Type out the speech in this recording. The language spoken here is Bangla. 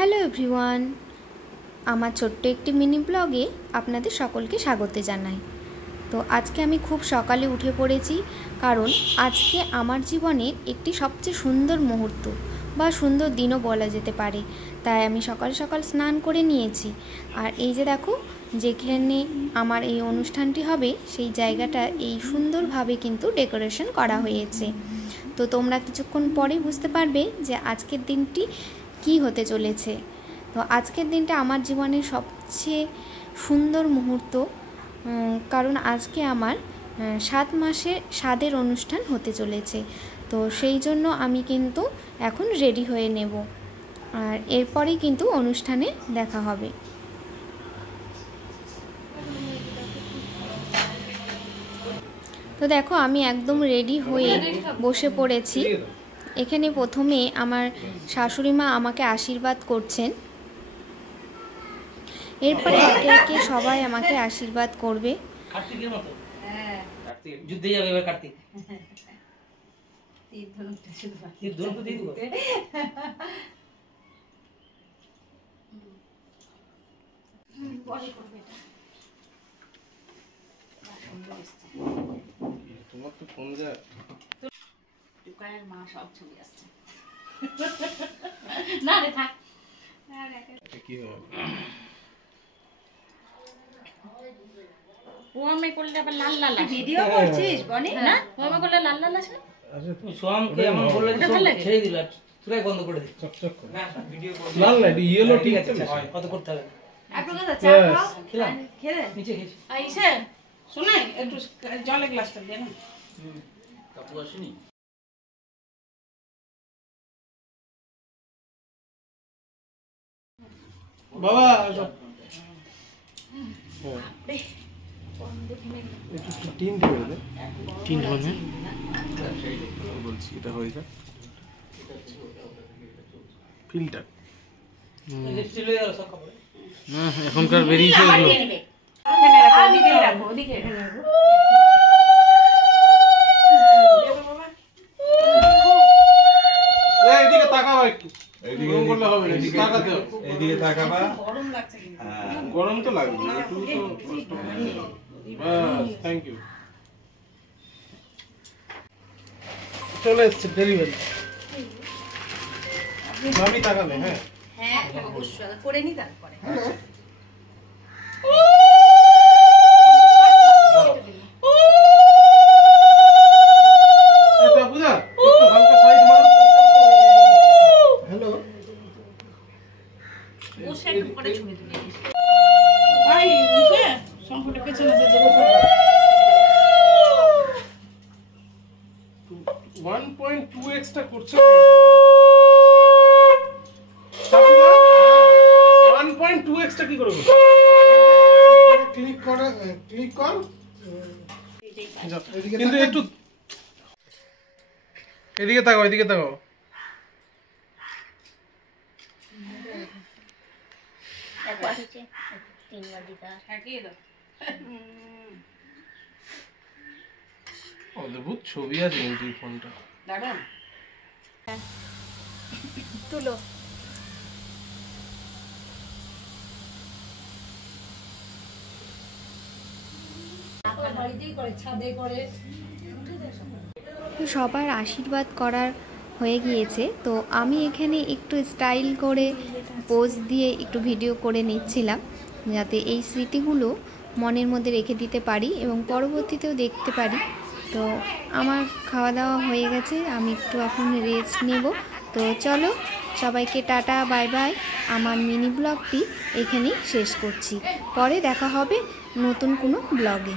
হ্যালো এভরিওয়ান, আমার ছোট্ট একটি মিনি ব্লগে আপনাদের সকলকে স্বাগত জানাই। তো আজকে আমি খুব সকালে উঠে পড়েছি, কারণ আজকে আমার জীবনের একটি সবচেয়ে সুন্দর মুহূর্ত বা সুন্দর দিনও বলা যেতে পারে। তাই আমি সকাল সকাল স্নান করে নিয়েছি। আর এই যে দেখো, যেখানে আমার এই অনুষ্ঠানটি হবে সেই জায়গাটা এই সুন্দরভাবে কিন্তু ডেকোরেশন করা হয়েছে। তো তোমরা কিছুক্ষণ পরেই বুঝতে পারবে যে আজকের দিনটি কি হতে চলেছে। তো আজকের দিনটা আমার জীবনের সবচেয়ে সুন্দর মুহূর্ত, কারণ আজকে আমার 7 মাসের স্বাদের অনুষ্ঠান হতে চলেছে। তো সেই জন্য আমি কিন্তু এখন রেডি হয়ে নেব, আর এরপরেই কিন্তু অনুষ্ঠানে দেখা হবে। তো দেখো, আমি একদম রেডি হয়ে বসে পড়েছি। এখানে প্রথমে আমার শাশুড়ি মা আমাকে আশীর্বাদ করছেন, এরপরে একে একে সবাই আমাকে আশীর্বাদ করবে। যুদ্ধে যাবে এবার কার্তিক। তোমার তো ফোন যা টুকায়ের মা সব ছবি আসছে না রে থাক। এটা কি হবে? ওমে করলে আবার লাল লাল আসে। ভিডিও করছিস বনি না? ওমে করলে লাল লাল আসে। আচ্ছা তুই সোমকে এমন বললে যে সব ছেড়ে দিল, তুই বন্ধ করে দে। চকচক করে না ভিডিও করে লাল না, এটা ইয়েলো ঠিক ঠিক আছে, আছে। কত করতে হবে? আপনাদের চা খাও খেলাম খেলে নিচে খেয়েছি। আইসে শুনে একটু জলের গ্লাসটা দে না। কাপু আসেনি। বাবা একটু টিন ধরে দে, টিন ধরে বলছি, এটা হয়ে যায় ফিল্টার। চলে গেল সব খবর। না এখনকার বেরিয়েছে এগুলো। এখানে রাখো ওদিকে রাখো ওদিকে এখানে রাখো এইদিকে তাকাও একটু, এইদিকে করলে হবে না, এদিকে তাকাতে হবে, এইদিকে তাকাবা। গরম লাগছে কিন্তু গরম তো লাগবে একটু তো। বাস, থ্যাংক ইউ। চলে এসছে ডেলিভারি। আমি তাকালে হ্যাঁ হ্যাঁ অবশ্যই করে নি তারপরে এটা বুঝা একটু হালকা সাইড মারো। হ্যালো বসে একটু করে ছবি তুলে নিস আই বুঝে সংকটে পেছনে দে দেবো। 1.2x টা করছে 1.2x টা কি করে করছে? ক্লিক কর কিন্তু একটু এদিকে তাকাও, এদিকে তাকাও। অদ্ভুত ছবি আছে কিন্তু এই ফোনটা। দারুন তুলো। সবার আশীর্বাদ করার হয়ে গিয়েছে, তো আমি এখানে একটু স্টাইল করে পোজ দিয়ে একটু ভিডিও করে নিচ্ছিলাম, যাতে এই স্মৃতিগুলো মনের মধ্যে রেখে দিতে পারি এবং পরবর্তীতেও দেখতে পারি। তো আমার খাওয়া দাওয়া হয়ে গেছে, আমি একটু এখন রেস্ট নেব। তো চলো সবাইকে টাটা বাই বাই। আমার মিনি ব্লগটি এখানেই শেষ করছি, পরে দেখা হবে নতুন কোনো ব্লগে।